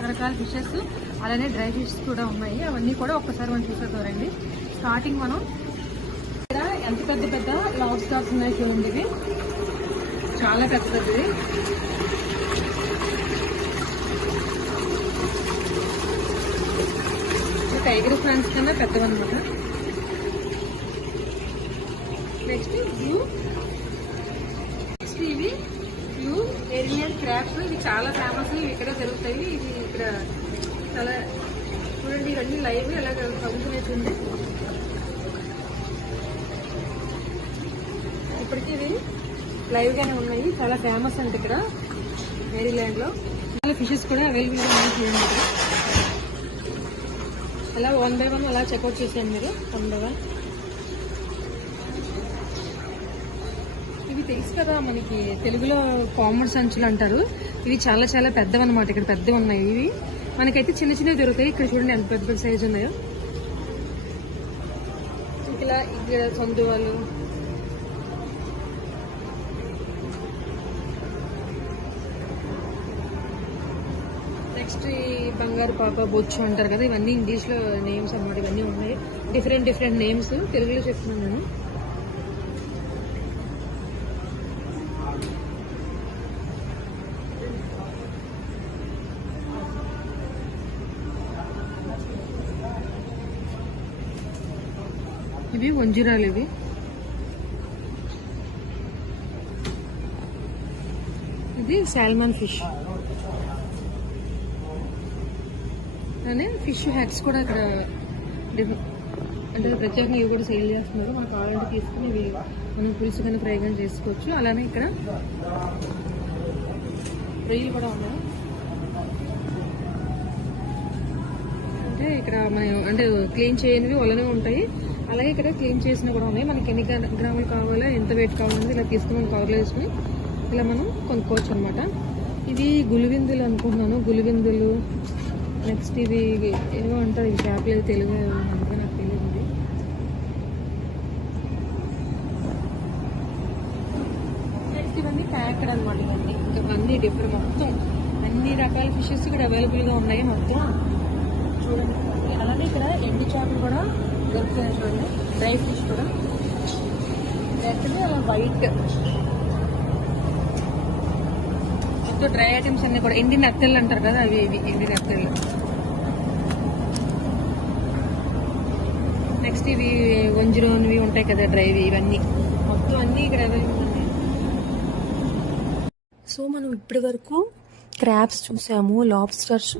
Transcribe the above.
రకరకాల ఫిషెస్ అలానే dry fishes కూడా ఉన్నాయి. అవన్నీ కూడా ఒక్కసారి మనం చూసేద్దామండి. స్టార్టింగ్ మనం ఇక్కడ ఎంత పెద్ద పెద్ద లాబ్స్టర్స్ ఉన్నాయి చూడండి. ఇవి చాలా పెద్ద పెద్దవి. టైగర్ ఫ్రాన్స్ కన్నా పెద్దవన్నమాట. నెక్స్ట్ ఇవి బ్లూ ఏరియల్ క్రాబ్స్. ఇవి చాలా ఫేమస్. ఇవి ఇక్కడ దొరుకుతాయి. ఇది ఇక్కడ చాలా చూడండి. ఇవన్నీ లైవ్ ఎలా చదువుతున్నట్టుంది. ఇప్పటికీ ఇవి లైవ్ గానే ఉన్నాయి. చాలా ఫేమస్ అంటే ఇక్కడ మేరీల్యాండ్ లో. చాలా ఫిషెస్ కూడా అవైలబుల్ గా ఉన్నాయి చూడండి. అలా 1 by 1 అలా చెక్అవుట్ చేసాను మీరు 1 by 1. ఇవి తెలుసు కదా మనకి తెలుగులో కామర్స్ సంచులు అంటారు. ఇవి చాలా చాలా పెద్దవన్నమాట. ఇక్కడ పెద్దవి ఉన్నాయి. ఇవి మనకైతే చిన్న చిన్నవి దొరుకుతాయి. ఇక్కడ చూడండి ఎంత పెద్ద పెద్ద సైజు ఉన్నాయో. ఇలా ఇక్కడ సొందువాలు, నెక్స్ట్ ఈ బంగారు పాప, బొచ్చు అంటారు కదా. ఇవన్నీ ఇంగ్లీష్ లో నేమ్స్ అన్నమాట. ఇవన్నీ ఉన్నాయి డిఫరెంట్ డిఫరెంట్ నేమ్స్. తెలుగులో చెప్తున్నాను నేను. ఇవి వంజిరాలు. ఇవి ఇది సాల్మన్ ఫిష్. అలానే ఫిష్ హెడ్స్ కూడా ఇక్కడ అంటే ప్రత్యేకంగా ఇవి కూడా సేల్ చేస్తున్నారు. మనకు కావాలంటే తీసుకుని ఇవి మనం పులుసు కానీ ఫ్రై కానీ చేసుకోవచ్చు. అలానే ఇక్కడ రొయ్యలు కూడా ఉన్నాయి. అంటే ఇక్కడ మనం అంటే క్లీన్ చేయనివి అలానే ఉంటాయి. అలాగే ఇక్కడ క్లీన్ చేసినవి కూడా ఉన్నాయి. మనకి ఎన్ని గ్రాములు కావాలో, ఎంత వెయిట్ కావాలనేది ఇలా తీసుకుని మనం కవర్లో వేసుకుని ఇలా మనం కొనుక్కోవచ్చు అనమాట. ఇది గులివిందులు అనుకుంటున్నాను. గులివిందులు. నెక్స్ట్ ఇవి ఏమో అంటారు. ఈ చేపలు తెలుగు అందుకే నాకు తెలియదు. నెక్స్ట్ ఇవన్నీ ప్యాక్డ్ అనమాట. ఇవన్నీ డిఫరెంట్ మొత్తం అన్ని రకాల ఫిషెస్ ఇక్కడ అవైలబుల్గా ఉన్నాయి మొత్తం చూడండి. అలానే ఇక్కడ ఎండి చేపలు కూడా దొరుకుతాయి చూడండి. డ్రై ఫిష్ కూడా లేకపోతే అలా వైట్ మొత్తం డ్రై ఐటమ్స్ అన్ని కూడా. ఎండి నత్తలు అంటారు కదా, అవి ఇవి ఎండి నత్తలు. నెక్స్ట్ ఇవి వంజిరోనివి ఉంటాయి కదా డ్రైవి. ఇవన్నీ మొత్తం అన్నీ ఇక్కడ అవైలబుల్ ఉన్నాయి. సో మనం ఇప్పటి వరకు క్రాబ్స్ చూసాము, లాబ్స్టర్స్